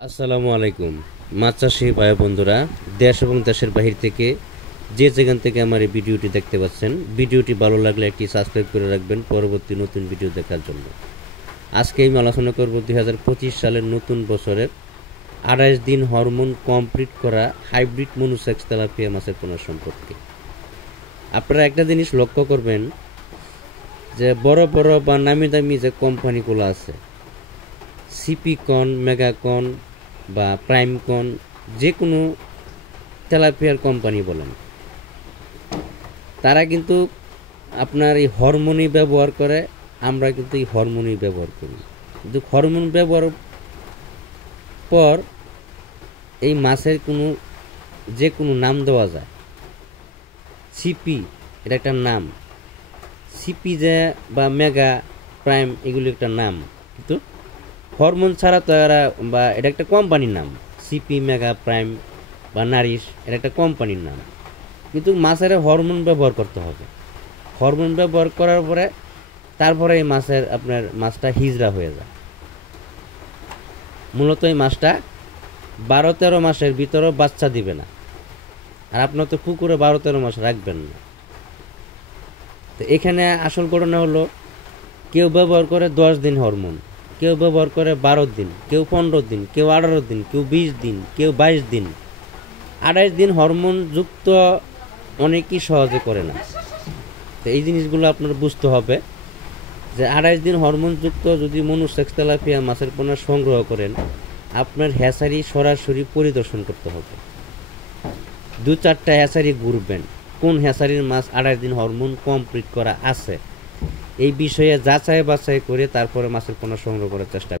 আসসালামু আলাইকুম মাছ চাষি ভাই বন্ধুরা, দেশ এবং দেশের বাহির থেকে যে যেখান থেকে আমার এই ভিডিওটি দেখতে পাচ্ছেন, ভিডিওটি ভালো লাগলে একটি সাবস্ক্রাইব করে রাখবেন পরবর্তী নতুন ভিডিও দেখার জন্য। আজকে আমি আলোচনা করব 2025 সালের নতুন বছরের 28 দিন হরমোন কমপ্লিট করা হাইব্রিড মনুসেক্স তেলাপিয়া মাছের পোনা সম্পর্কে। আপনারা একটা জিনিস লক্ষ্য করবেন যে বড় বড় বা নামি দামি যে কোম্পানিগুলো আছে, সিপিকন, মেগাকন বা প্রাইমকন, যে কোনো তেলাপিয়ার কোম্পানি বলেন, তারা কিন্তু আপনার এই হরমোনই ব্যবহার করে। আমরা কিন্তু এই হরমোনই ব্যবহার করি, কিন্তু হরমোন ব্যবহার পর এই মাছের যে কোনো নাম দেওয়া যায়। সিপি এটা একটা নাম, সিপি যে বা মেগা প্রাইম এগুলি একটা নাম, কিন্তু হরমোন ছাড়া তো এরা, বা এটা একটা কোম্পানির নাম, সিপি, মেগা প্রাইম বা নারিশ, এটা একটা কোম্পানির নাম, কিন্তু মাছের হরমোন ব্যবহার করতে হবে। হরমোন ব্যবহার করার পরে তারপরে এই মাছটা হিজড়া হয়ে যায়। মূলত এই মাছটা 12-13 মাসের ভিতরেও বাচ্চা দিবে না, আর আপনার তো পুকুরে 12-13 মাস রাখবেন না। তো এখানে আসল ঘটনা হলো, কেউ ব্যবহার করে 10 দিন হরমোন, কেউ ব্যবহার করে 12 দিন, কেউ 15 দিন, কেউ 18 দিন, কেউ 20 দিন, কেউ 22 দিন। 28 দিন হরমোন যুক্ত অনেকেই সহজে করে না। তো এই জিনিসগুলো আপনার বুঝতে হবে যে 28 দিন হরমোন যুক্ত যদি মনুসেক্স তেলাপিয়া মাছের পোনা সংগ্রহ করেন, আপনার হ্যাচারি সরাসরি পরিদর্শন করতে হবে। 2-4টা হ্যাচারি ঘুরবেন, কোন হ্যাচারির মাছ 28 দিন হরমোন কমপ্লিট করা আছে, এই বিষয়ে যাচাই বাছাই করে তারপরে মাছের পোনা সংগ্রহ করার চেষ্টা